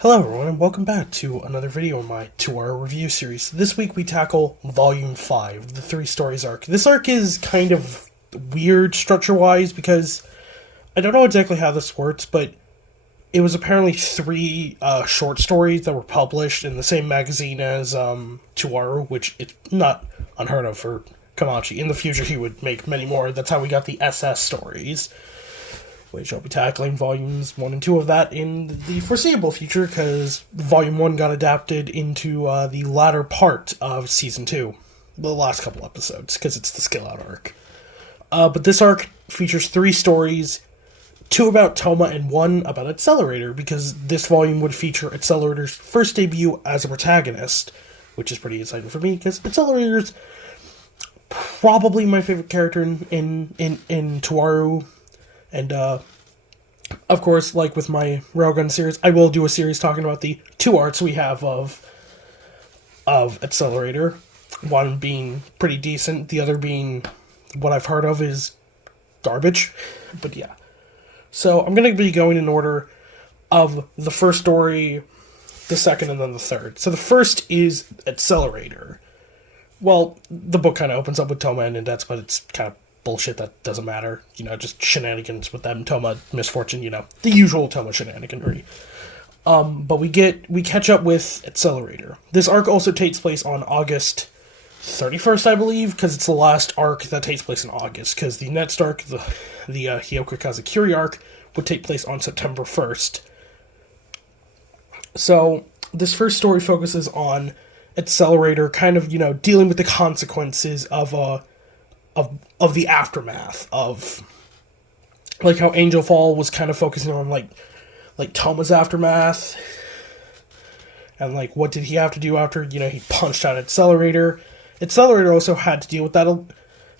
Hello everyone and welcome back to another video in my 2-hour review series. This week we tackle Volume 5, the 3 stories arc. This arc is kind of weird structure-wise because I don't know exactly how this works, but it was apparently 3 short stories that were published in the same magazine as 2-hour, which it's not unheard of for Kamachi. In the future he would make many more. That's how we got the SS stories, which I'll be tackling volumes 1 and 2 of that in the foreseeable future, because volume 1 got adapted into the latter part of season 2, the last couple episodes, because it's the skill out arc. But this arc features 3 stories, 2 about Toma and 1 about Accelerator, because this volume would feature Accelerator's first debut as a protagonist, which is pretty exciting for me, because Accelerator's probably my favorite character in Toaru. And, of course, like with my Railgun series, I will do a series talking about the 2 arcs we have of Accelerator. One being pretty decent, the other being what I've heard of is garbage. But yeah. So, I'm going to be going in order of the first story, the second, and then the third. So, the first is Accelerator. Well, the book kind of opens up with Toma and Indets, but it's kind of bullshit that doesn't matter, just shenanigans with them, Toma, misfortune, the usual Toma shenaniganry. But we catch up with Accelerator. This arc also takes place on August 31st, I believe, because it's the last arc that takes place in August, because the next arc, the Hyoka Kazakiri arc, would take place on September 1st. So, this first story focuses on Accelerator kind of, dealing with the consequences of the aftermath of, like, how Angel Fall was kind of focusing on, like Toma's aftermath, and, like, what did he have to do after, he punched out Accelerator. Accelerator also had to deal with that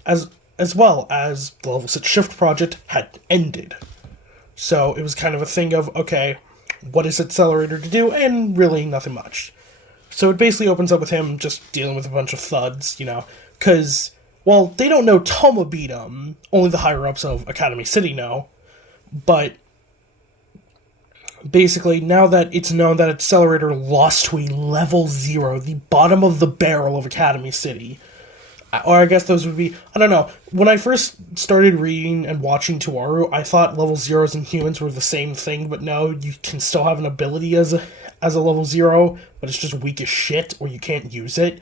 as well as the Level 6 Shift project had ended. So, it was kind of a thing of, okay, what is Accelerator to do? And really nothing much. So, it basically opens up with him just dealing with a bunch of thuds, because, well, they don't know Toma beat him. Only the higher-ups of Academy City know. But basically, now that it's known that Accelerator lost to a level 0, the bottom of the barrel of Academy City, or I guess those would be, I don't know. When I first started reading and watching Toaru, I thought level 0s and humans were the same thing, but no, you can still have an ability as a level 0, but it's just weak as shit, or you can't use it.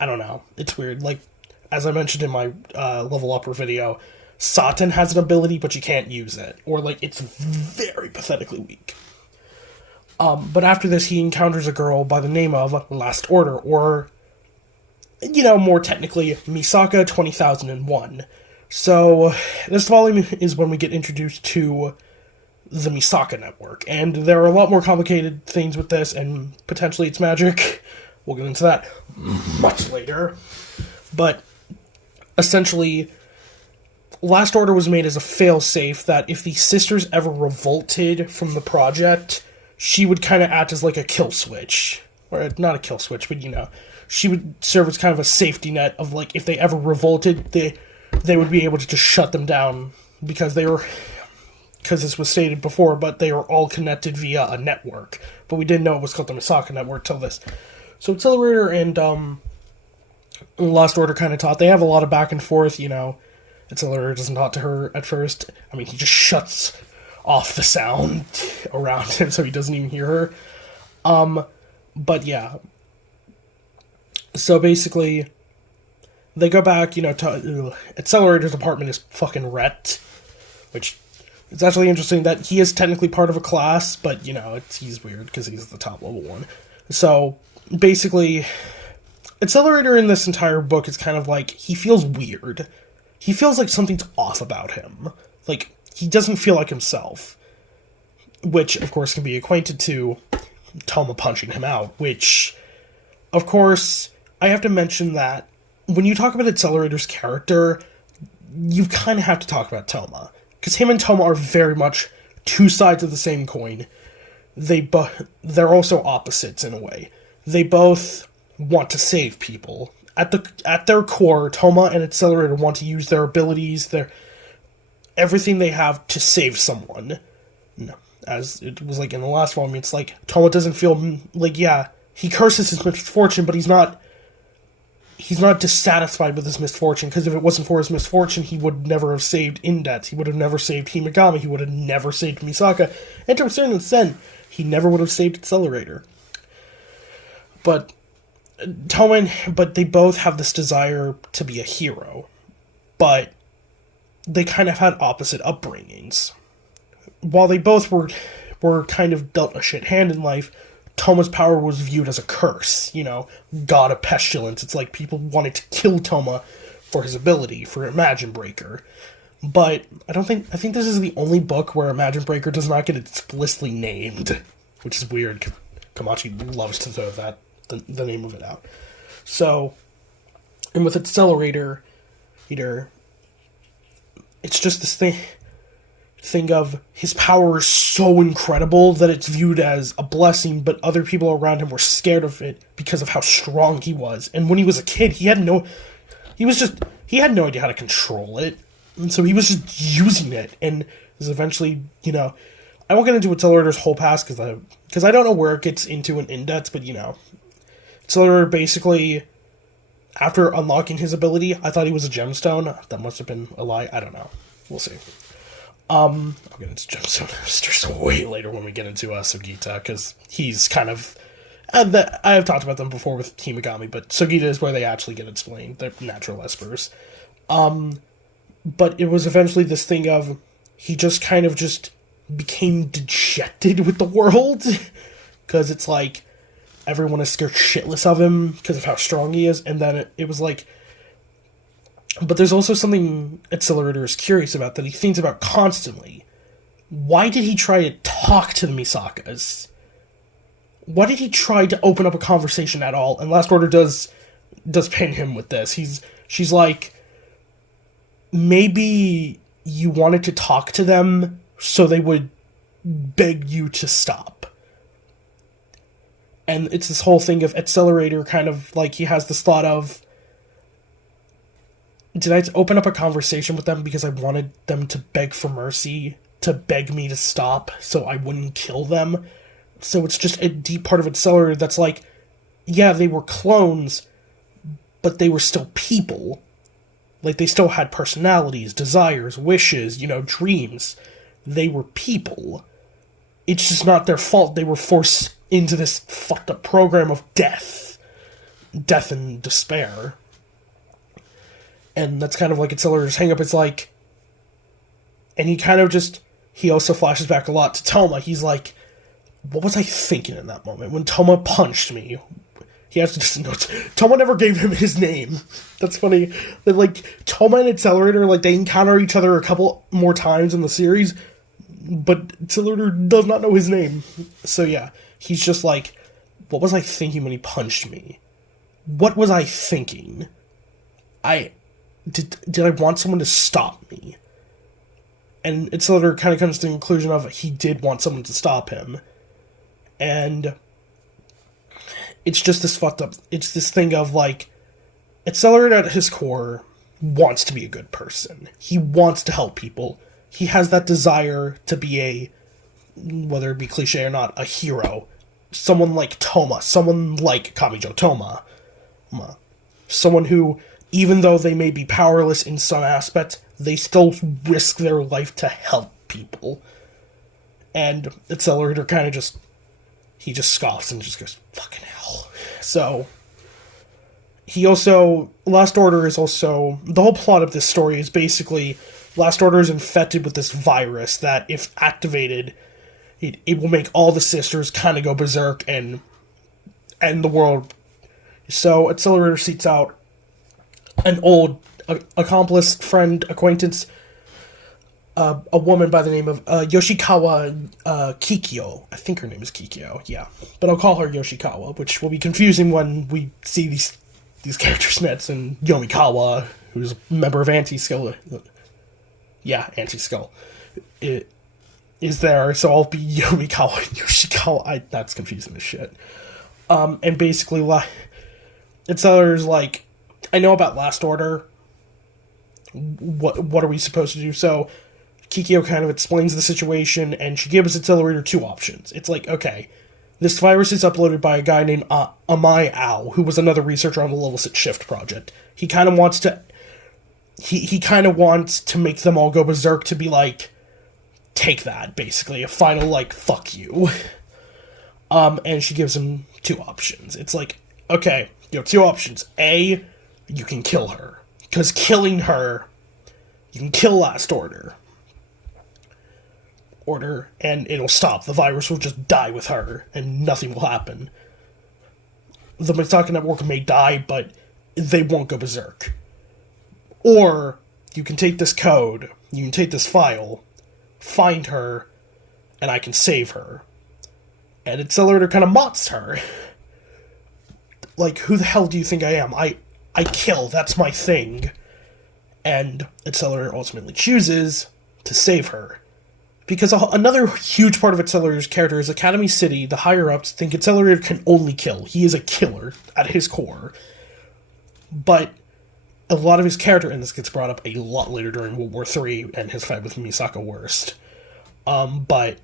I don't know. It's weird. Like, as I mentioned in my level upper video, Satan has an ability, but you can't use it. Or, like, it's very pathetically weak. But after this, he encounters a girl by the name of Last Order, or, more technically, Misaka 20001. So, this volume is when we get introduced to the Misaka network. And there are a lot more complicated things with this, and potentially it's magic. We'll get into that much later. But essentially, Last Order was made as a failsafe that if the sisters ever revolted from the project, she would kind of act as like a kill switch. Or not a kill switch, but she would serve as kind of a safety net of, like, if they ever revolted, they would be able to just shut them down because this was stated before, but they were all connected via a network. But we didn't know it was called the Misaka network till this. So Accelerator and Last Order kind of talk. They have a lot of back and forth, Accelerator doesn't talk to her at first. I mean, he just shuts off the sound around him so he doesn't even hear her. But yeah. So basically, they go back, to Accelerator's apartment is fucking wrecked, which it's actually interesting that he is technically part of a class, but, he's weird because he's the top level one. So, basically, Accelerator in this entire book is kind of like, he feels weird. He feels like something's off about him. Like, he doesn't feel like himself. Which, of course, can be acquainted to Toma punching him out, which, of course, I have to mention that when you talk about Accelerator's character, you kind of have to talk about Toma. Because him and Toma are very much 2 sides of the same coin. They're also opposites in a way. They both want to save people. At their core, Toma and Accelerator want to use their abilities, everything they have to save someone. No. as it was like in the last volume, it's like Toma doesn't feel like, yeah, he curses his misfortune, but he's not dissatisfied with his misfortune, because if it wasn't for his misfortune, he would never have saved Indet, he would have never saved Himegami, he would have never saved Misaka, and to a certain extent, he never would have saved Accelerator. But but they both have this desire to be a hero, but they kind of had opposite upbringings. While they both were kind of dealt a shit hand in life, Toma's power was viewed as a curse, god of pestilence. It's like people wanted to kill Toma for his ability, for Imagine Breaker. But I think this is the only book where Imagine Breaker does not get explicitly named, which is weird. Kamachi loves to throw the name of it out. So, and with Accelerator, it's just this thing of his power is so incredible that it's viewed as a blessing, but other people around him were scared of it because of how strong he was. And when he was a kid, he had no idea how to control it, and so he was just using it. And was eventually, I won't get into Accelerator's whole past because I don't know where it gets into in depth, but Accelerator basically, after unlocking his ability, I thought he was a gemstone. That must have been a lie. I don't know. We'll see. I'll get into Gemstone Masters way later when we get into Sugita, because he's kind of... I have talked about them before with Himegami, but Sugita is where they actually get explained. They're natural espers. But it was eventually this thing of, he just kind of just became dejected with the world, because it's like, everyone is scared shitless of him because of how strong he is, and then it was like... But there's also something Accelerator is curious about, that he thinks about constantly. Why did he try to talk to the Misakas? Why did he try to open up a conversation at all? And Last Order does pin him with this. She's like, maybe you wanted to talk to them so they would beg you to stop. And it's this whole thing of Accelerator kind of like, he has this thought of, did I open up a conversation with them because I wanted them to beg for mercy, to beg me to stop, so I wouldn't kill them? So it's just a deep part of Accelerator that's like, yeah, they were clones, but they were still people. Like, they still had personalities, desires, wishes, dreams. They were people. It's just not their fault they were forced into this fucked up program of death. Death and despair. And that's kind of like Accelerator's hang-up. It's like... And he kind of just... He also flashes back a lot to Toma. He's like, what was I thinking in that moment? When Toma punched me... He has to just note... Toma never gave him his name. That's funny. That, like, Toma and Accelerator, like, they encounter each other a couple more times in the series, but Accelerator does not know his name. So, yeah. He's just like, what was I thinking when he punched me? What was I thinking? Did I want someone to stop me? And Accelerator kind of comes to the conclusion of he did want someone to stop him. And it's just this fucked up... It's this thing of, like, Accelerator at his core wants to be a good person. He wants to help people. He has that desire to be a, whether it be cliche or not, a hero. Someone like Toma. Someone like Kamijo Toma. Someone who, even though they may be powerless in some aspects, they still risk their life to help people. And Accelerator kind of just... He just scoffs and just goes, fucking hell. So, he also... Last Order is also... The whole plot of this story is basically... Last Order is infected with this virus that, if activated, it will make all the sisters kind of go berserk and end the world. So, Accelerator seeks out an old accomplice, friend, acquaintance, a woman by the name of Yoshikawa Kikyo. I think her name is Kikyo, yeah. But I'll call her Yoshikawa, which will be confusing when we see these characters met, and Yomikawa, who's a member of Anti-Skull. Yeah, Anti-Skull. It is there, so I'll be Yomikawa and Yoshikawa. That's confusing as shit. And basically, Accelerator's like, I know about Last Order. What are we supposed to do? So, Kikyo kind of explains the situation, and she gives Accelerator two options. It's like, okay, this virus is uploaded by a guy named Amai Ao, who was another researcher on the Level 6 Shift project. He kind of wants to... He kind of wants to make them all go berserk to be like, take that, basically. A final, like, fuck you. And she gives him two options. It's like, okay, you have two options. A, you can kill her. Because killing her, you can kill Last Order, and it'll stop. The virus will just die with her, and nothing will happen. The Misaka Network may die, but they won't go berserk. Or, you can take this code, you can take this file, find her, and I can save her. And Accelerator kind of mocks her. Like, who the hell do you think I am? I kill, that's my thing. And Accelerator ultimately chooses to save her. Because another huge part of Accelerator's character is Academy City, the higher-ups, think Accelerator can only kill. He is a killer at his core. But a lot of his character, and this gets brought up a lot later during World War III and his fight with Misaka Worst, but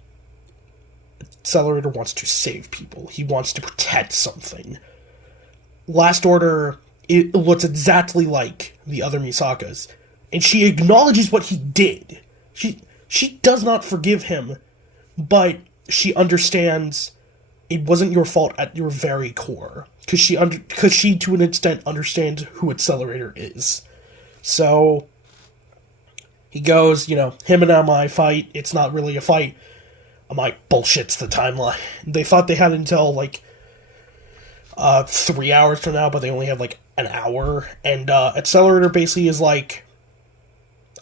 Accelerator wants to save people. He wants to protect something. Last Order, it looks exactly like the other Misakas, and she acknowledges what he did. She does not forgive him, but she understands it wasn't your fault at your very core. Because she, to an extent, understands who Accelerator is. So, he goes, him and Amai fight. It's not really a fight. Amai bullshits the timeline. They thought they had until, 3 hours from now, but they only have, an hour. And, Accelerator basically is like,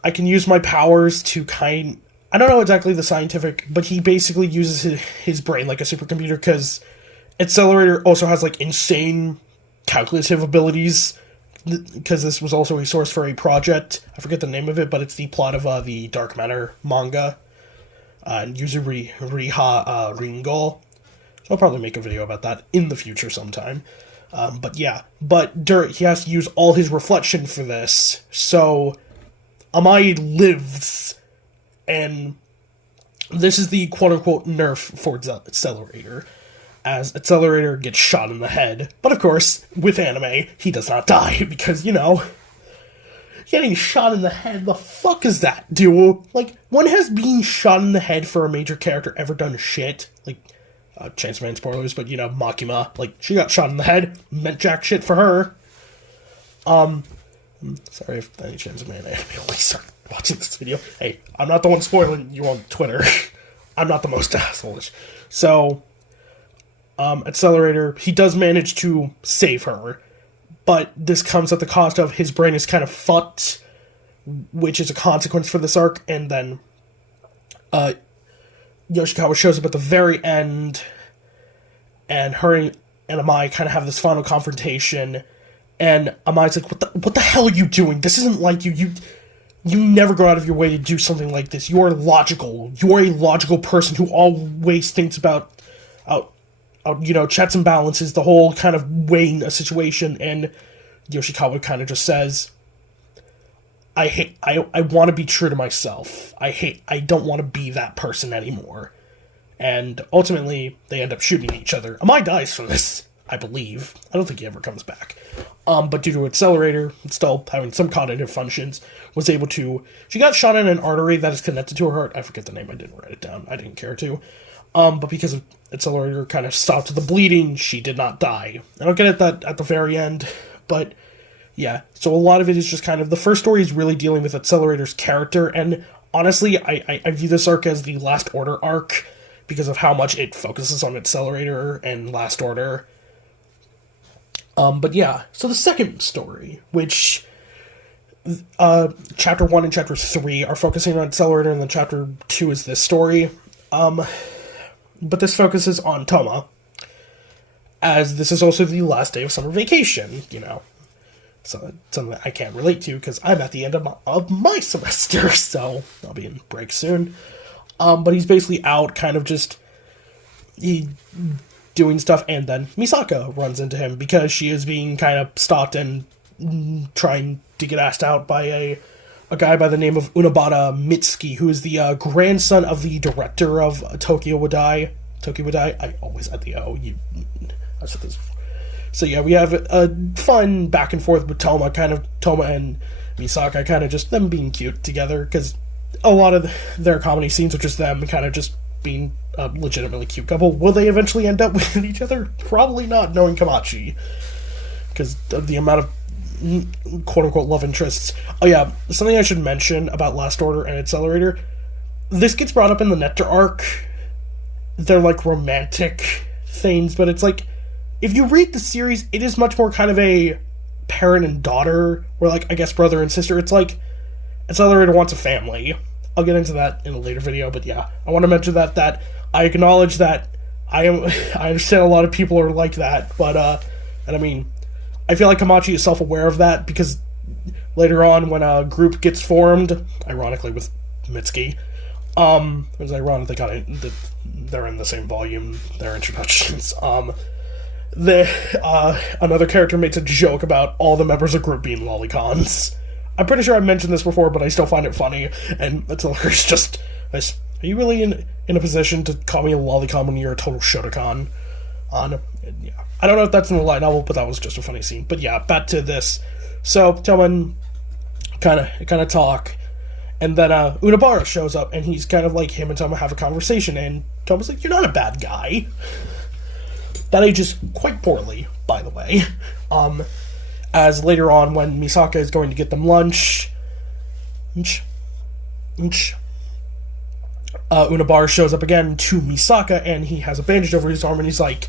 I can use my powers to I don't know exactly the scientific, but he basically uses his brain like a supercomputer, because Accelerator also has, insane calculative abilities, because this was also a source for a project. I forget the name of it, but it's the plot of the Dark Matter manga, Yuzuri Riha Ringo. So I'll probably make a video about that in the future sometime. But yeah, he has to use all his reflection for this, so Amai lives, and this is the quote-unquote nerf for Accelerator, as Accelerator gets shot in the head. But of course, with anime, he does not die, because, getting shot in the head, the fuck is that, dude? When has being shot in the head for a major character ever done shit? Chainsaw Man spoilers, but, Makima, she got shot in the head, meant jack shit for her. Sorry if any Chainsaw Man anime only start watching this video. Hey, I'm not the one spoiling you on Twitter. I'm not the most asshole-ish. So, Accelerator, he does manage to save her, but this comes at the cost of his brain is kind of fucked, which is a consequence for this arc, and then, Yoshikawa shows up at the very end, and her and Amai kind of have this final confrontation, and Amai's like, what the hell are you doing? This isn't like you never go out of your way to do something like this. You are logical. You are a logical person who always thinks about checks and balances, the whole kind of weighing a situation, and Yoshikawa kind of just says, I want to be true to myself. I don't want to be that person anymore. And ultimately, they end up shooting each other. Amai dies from this, I believe. I don't think he ever comes back. But due to Accelerator, still having some cognitive functions, was able to... She got shot in an artery that is connected to her heart. I forget the name, I didn't write it down. I didn't care to. But because of Accelerator kind of stopped the bleeding, she did not die. I don't get it that at the very end, but yeah. So a lot of it is just kind of... The first story is really dealing with Accelerator's character, and honestly, I view this arc as the Last Order arc, because of how much it focuses on Accelerator and Last Order. But yeah, so the second story, which Chapter 1 and Chapter 3 are focusing on Accelerator, and then Chapter 2 is this story. But this focuses on Toma, as this is also the last day of summer vacation, So, something that I can't relate to, because I'm at the end of my semester, so I'll be in break soon. But he's basically out, kind of just... doing stuff, and then Misaka runs into him because she is being kind of stalked and trying to get asked out by a a guy by the name of Unabata Mitsuki, who is the grandson of the director of Tokyo Wadai. Tokyo Wadai? I always add the O. I've said this before. So yeah, we have a fun back and forth with Toma and Misaka, kind of just them being cute together, because a lot of their comedy scenes are just them kind of just being a legitimately cute couple. Will they eventually end up with each other? Probably not, knowing Kamachi, because of the amount of quote-unquote love interests. Oh yeah, something I should mention about Last Order and Accelerator. This gets brought up in the Nectar arc. They're like romantic things, but it's like, if you read the series, it is much more kind of a parent and daughter, or like, I guess, brother and sister. It's like, Accelerator wants a family. I'll get into that in a later video, but yeah, I want to mention that I acknowledge that I understand a lot of people are like that, but, and I mean, I feel like Kamachi is self-aware of that, because later on, when a group gets formed, ironically with Mitsuki, it was ironic they're in the same volume, their introductions, another character makes a joke about all the members of the group being lolicons. I'm pretty sure I mentioned this before, but I still find it funny, and Accelerator's just, are you really in a position to call me a lolicon when you're a total Shotokan? Yeah. I don't know if that's in the light novel, but that was just a funny scene. But yeah, back to this. So, Toma kind of talk, and then Unabara shows up, and he's kind of like, him and Toma have a conversation, and Toma's like, you're not a bad guy. That ages quite poorly, by the way. As later on, when Misaka is going to get them lunch, Unabara shows up again to Misaka, and he has a bandage over his arm, and he's like,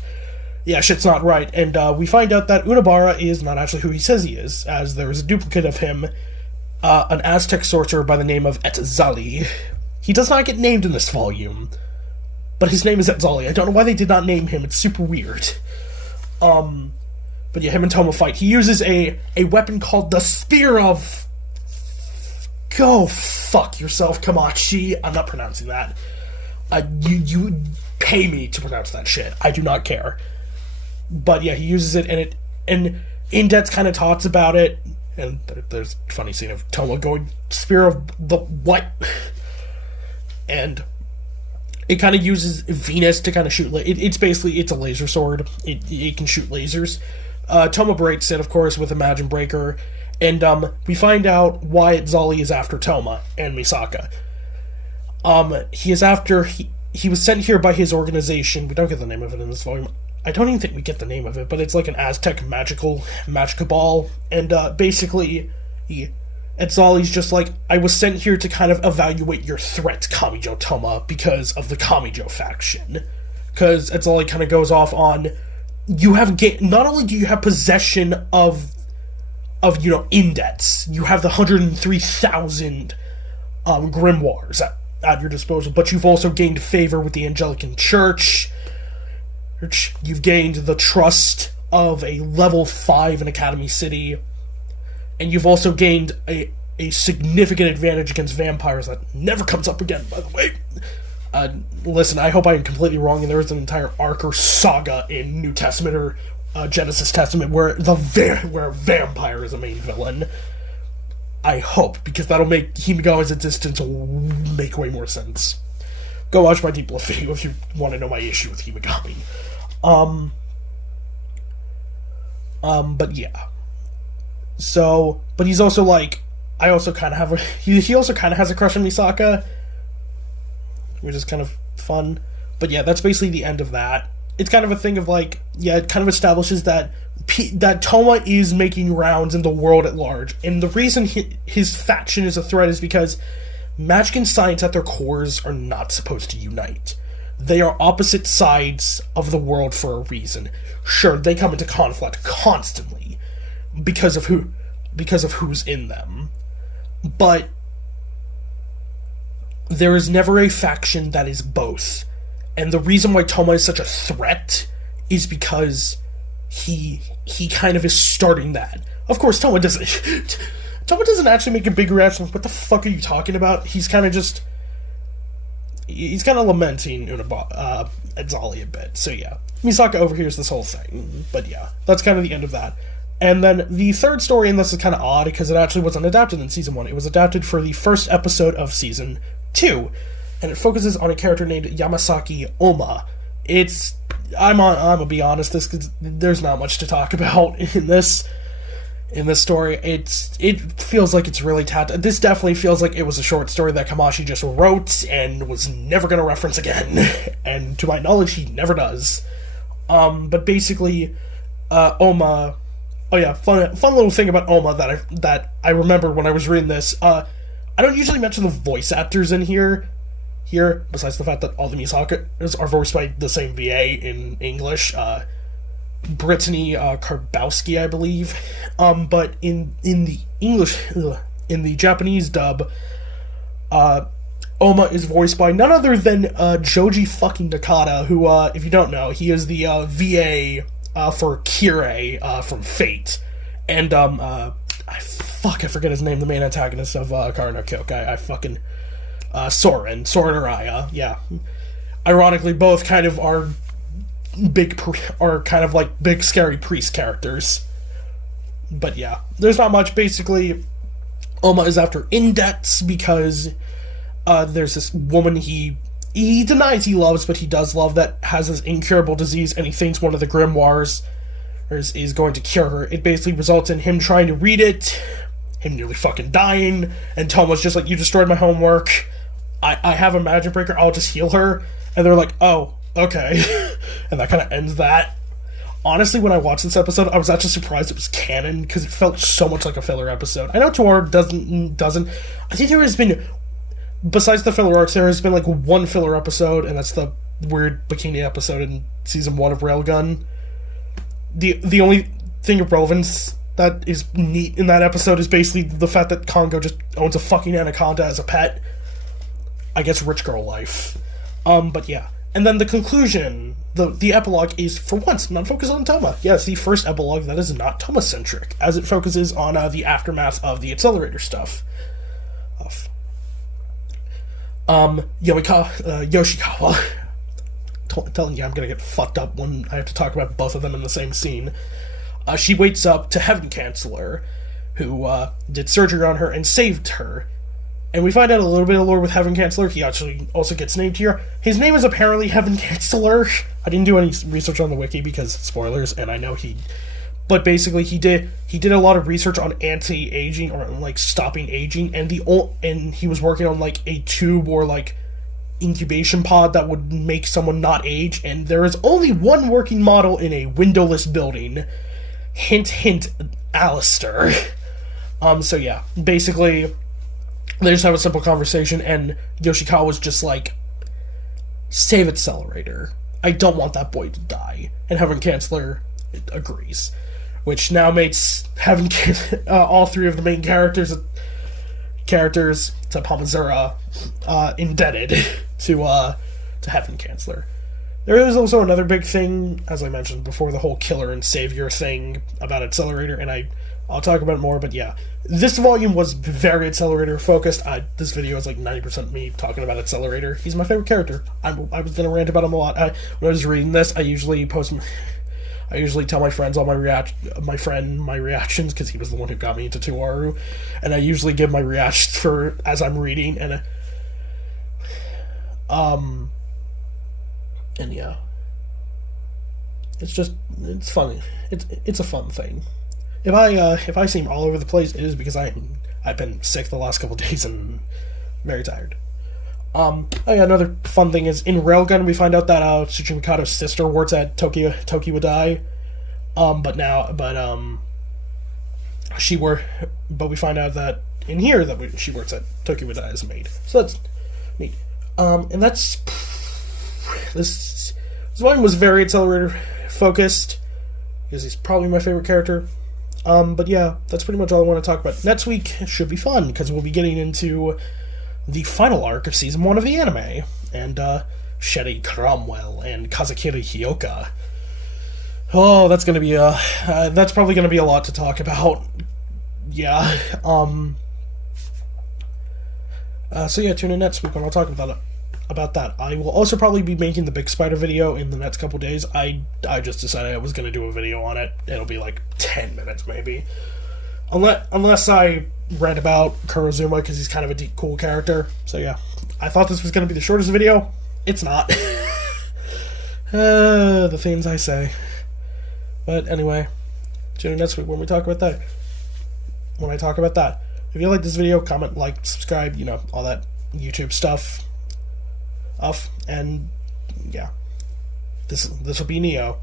yeah, shit's not right. And we find out that Unabara is not actually who he says he is, as there is a duplicate of him, an Aztec sorcerer by the name of Etzali. He does not get named in this volume, but his name is Etzali. I don't know why they did not name him. It's super weird. But yeah, him and Toma fight. He uses a weapon called the Spear of... Go fuck yourself, Kamachi. I'm not pronouncing that. You pay me to pronounce that shit. I do not care. But yeah, he uses it, and Index kind of talks about it, and there's a funny scene of Toma going, Spear of the what? And it kind of uses Venus to kind of shoot... It's basically, it's a laser sword. It can shoot lasers. Toma breaks it, of course, with Imagine Breaker, and we find out why Zali is after Toma and Misaka. He is after... He was sent here by his organization. We don't get the name of it in this volume. I don't even think we get the name of it, but it's like an Aztec magic cabal, and basically, Etzali's just like, I was sent here to kind of evaluate your threat, Kamijo Toma, because of the Kamijo faction. Because Etzali kind of goes off on, you have not only do you have possession of Index, you have the 103,000 grimoires at your disposal, but you've also gained favor with the Anglican Church. You've gained the trust of a level 5 in Academy City, and you've also gained a significant advantage against vampires that never comes up again, by the way. Listen, I hope I am completely wrong, and there is an entire arc or saga in New Testament or Genesis Testament where where a vampire is a main villain. I hope, because that'll make Himagawa's existence make way more sense. Go watch my Deep Love video if you want to know my issue with Himagami. But yeah. So, but he's also like, I also kind of have he also kind of has a crush on Misaka, which is kind of fun. But yeah, that's basically the end of that. It's kind of a thing of like, yeah, it kind of establishes that Toma is making rounds in the world at large, and the reason his faction is a threat is because magic and science at their cores are not supposed to unite. They are opposite sides of the world for a reason. Sure, they come into conflict constantly because of who's in them. But there is never a faction that is both. And the reason why Toma is such a threat is because he kind of is starting that. Of course, Toma doesn't actually make a big reaction. What the fuck are you talking about? He's kind of lamenting Etzali a bit. So yeah, Misaka overhears this whole thing. But yeah, that's kind of the end of that. And then the third story, and this is kind of odd because it actually wasn't adapted in season 1. It was adapted for the first episode of season 2, and it focuses on a character named Yamasaki Oma. I'm gonna be honest, there's not much to talk about in this story. It feels like it's really tapped. This definitely feels like it was a short story that Kamashi just wrote and was never gonna reference again. And to my knowledge, he never does. But basically, Oma. Oh yeah, fun little thing about Oma that I remember when I was reading this. I don't usually mention the voice actors in here, besides the fact that all the Misakas are voiced by the same VA in English, Brittany Karbowski, I believe. But in the English, in the Japanese dub, Oma is voiced by none other than Joji fucking Nakata, who, if you don't know, he is the VA for Kirei from Fate, and I forget his name, the main antagonist of Kara no Kyokai. Soren Araya, yeah. Ironically, both kind of are kind of like big scary priest characters. But yeah, there's not much. Basically, Oma is after Indets because there's this woman he denies he loves, but he does love, that has this incurable disease, and he thinks one of the grimoires is going to cure her. It basically results in him trying to read it, him nearly fucking dying, and Tomo's just like, you destroyed my homework, I have a magic breaker, I'll just heal her. And they're like, oh, okay. And that kind of ends that. Honestly, when I watched this episode, I was actually surprised it was canon, because it felt so much like a filler episode. I know Tor doesn't. I think there has been, besides the filler arcs, there has been like one filler episode, and that's the weird bikini episode in season 1 of Railgun. The only thing of relevance that is neat in that episode is basically the fact that Kongo just owns a fucking anaconda as a pet. I guess rich girl life. But yeah. And then the conclusion, the epilogue, is, for once, not focused on Toma. Yes, the first epilogue that is not Toma-centric, as it focuses on the aftermath of the accelerator stuff. Yoshikawa. Telling you I'm gonna get fucked up when I have to talk about both of them in the same scene. She wakes up to Heaven Chancellor, who did surgery on her and saved her. And we find out a little bit of lore with Heaven Chancellor. He actually also gets named here. His name is apparently Heaven Chancellor. I didn't do any research on the wiki because spoilers, and I know but basically he did a lot of research on anti-aging, or like stopping aging, and he was working on like a tube or like incubation pod that would make someone not age, and there is only one working model in a windowless building. Hint, hint, Alistair. So yeah, basically they just have a simple conversation, and Yoshikawa was just like, save Accelerator. I don't want that boy to die. And Heaven Chancellor agrees. Which now makes all three of the main characters to Pomazura indebted to Heaven Chancellor. There is also another big thing, as I mentioned before, the whole killer and savior thing about Accelerator, and I'll talk about it more, but yeah. This volume was very Accelerator focused. This video is like 90% me talking about Accelerator. He's my favorite character. I was gonna rant about him a lot. When I was reading this, I usually tell my friends all my reactions, because he was the one who got me into Tuaru, and I usually give my reactions as I'm reading, and yeah, it's funny. It's a fun thing. If I seem all over the place, it is because I've been sick the last couple days and very tired. Another fun thing is, in Railgun, we find out that Tsuchimi Kato's sister works at Tokiwadai, but we find out that in here that she works at Tokiwadai as a maid. So that's neat. And that's this volume was very Accelerator focused, because he's probably my favorite character. But yeah, that's pretty much all I want to talk about. Next week should be fun, because we'll be getting into the final arc of Season 1 of the anime, and Sherry Cromwell and Kazakiri Hyoka. Oh, that's probably gonna be a lot to talk about. Yeah, so yeah, tune in next week when I'll talk about it. about that. I will also probably be making the big spider video in the next couple days. I just decided I was going to do a video on it. It'll be like 10 minutes maybe. Unless I read about Kurozuma, because he's kind of a cool character. So yeah, I thought this was going to be the shortest video. It's not. The things I say. But anyway, tune in next week when we talk about that. When I talk about that. If you like this video, comment, like, subscribe, you know, all that YouTube stuff. And yeah, this will be Neo.